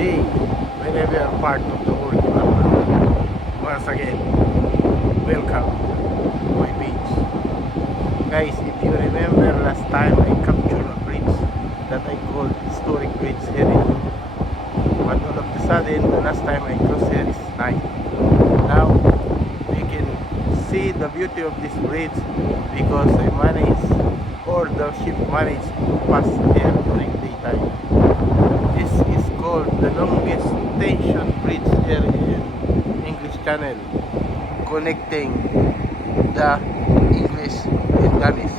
day whenever you are part of the world. Once again, welcome to my page. Guys, if you remember last time I captured a bridge that I called historic bridge here in Europe. But all of a sudden, the last time I crossed here is night. Now, we can see the beauty of this bridge because I managed, or the ship managed to pass here during daytime. This is called the longest tension bridge here in English Channel, connecting the English and Danish.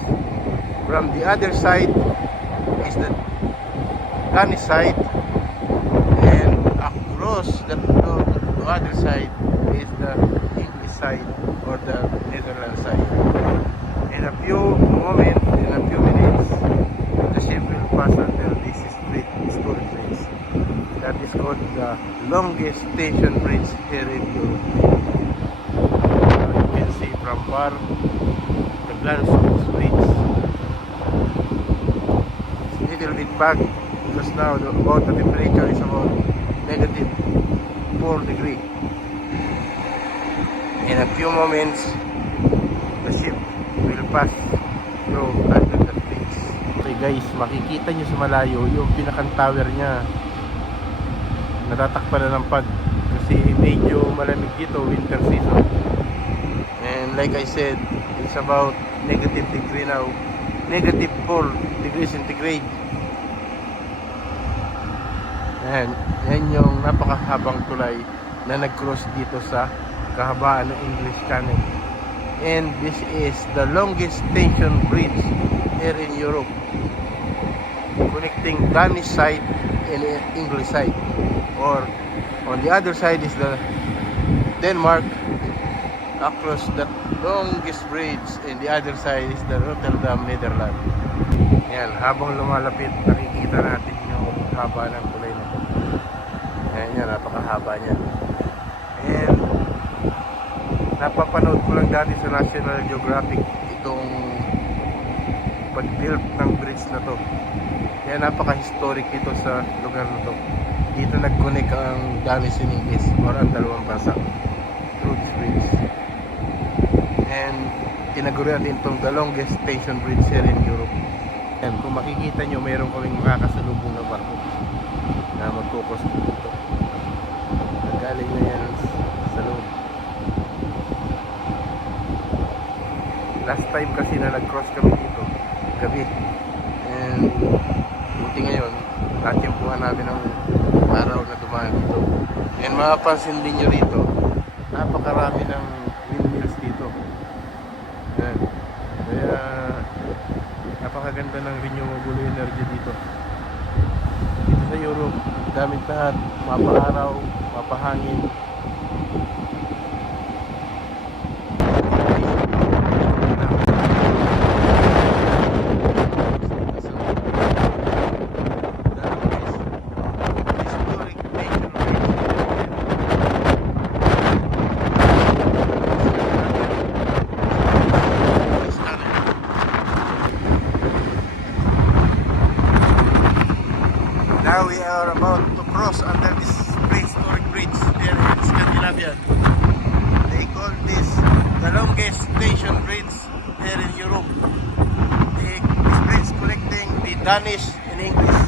From the other side is the Danish side, and across the other side is the English side or the Netherlands side. In a few moments, in a few minutes, the ship will pass under this historic bridge. That is called the longest tension bridge here in Europe. You can see from far the glance of this bridge. It's a little bit bad because now the water temperature is about negative 4 degrees. In a few moments, the ship will pass through under the bridge. Okay guys, makikita nyo sa malayo yung pinakang tower niya. Natatakpan na ng pag kasi medyo malamig dito, winter season. And like I said, it's about negative degree now, negative 4 degrees centigrade. Yan yung napakahabang tulay na nag-cross dito sa kahabaan ng English Channel. And this is the longest tension bridge here in Europe, connecting Danish side and English side. Or on the other side is the Denmark, across the longest bridge, and the other side is the Rotterdam, Netherlands. Yan, habang lumalapit, nakikita natin yung haba ng tulay na ito. Yan, napakahaba niya. And napapanood ko lang dati sa National Geographic itong pag-build ng bridge na to. Kaya napaka-historic ito sa lugar na to. Dito nag-connect ang Danish and English, or ang dalawang bansa, through this bridge. And tinagurian din itong the longest tension bridge here in Europe. And kung makikita nyo, mayroon kaming makakasalubong na barko na magkukos dito. Nagaling na yan sa loob. Last time kasi na nag-cross kami dito, gabi. And buti ngayon, natyempuhan namin ang araw na dumaan dito. And mapapansin din nyo rito, napakarami ng windmills dito. Yan. Kaya napakaganda ng renewable energy dito. Dito sa Europe, gamit lahat, mapa-araw, mapahangin. Now we are about to cross under this prehistoric bridge here in Scandinavia. They call this the longest tension bridge here in Europe. This bridge connecting the Danish and English.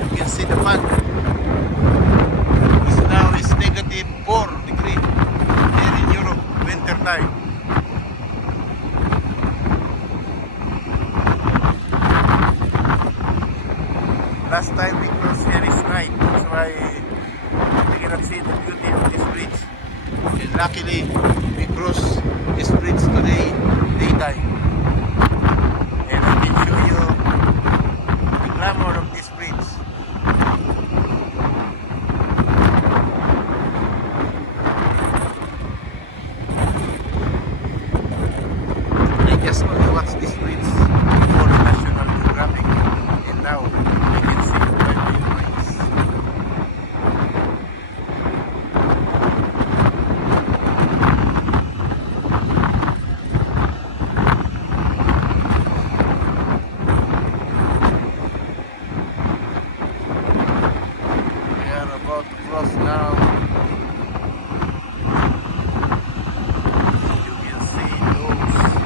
You can see the fog. This now is negative 4 degrees here in Europe, winter time. Last time we crossed here is night, that's why we cannot see the beauty of this bridge. And luckily, we crossed this bridge today, daytime. And I can show you the glamour of this bridge. I just only watched this bridge for the National Geographic, and now I can see it by my own eyes.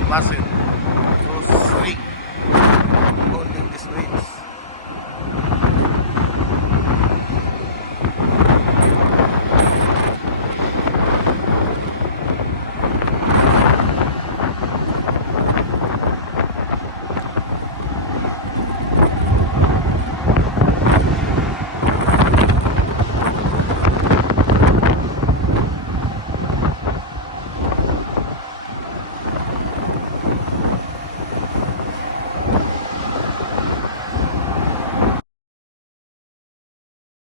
lesson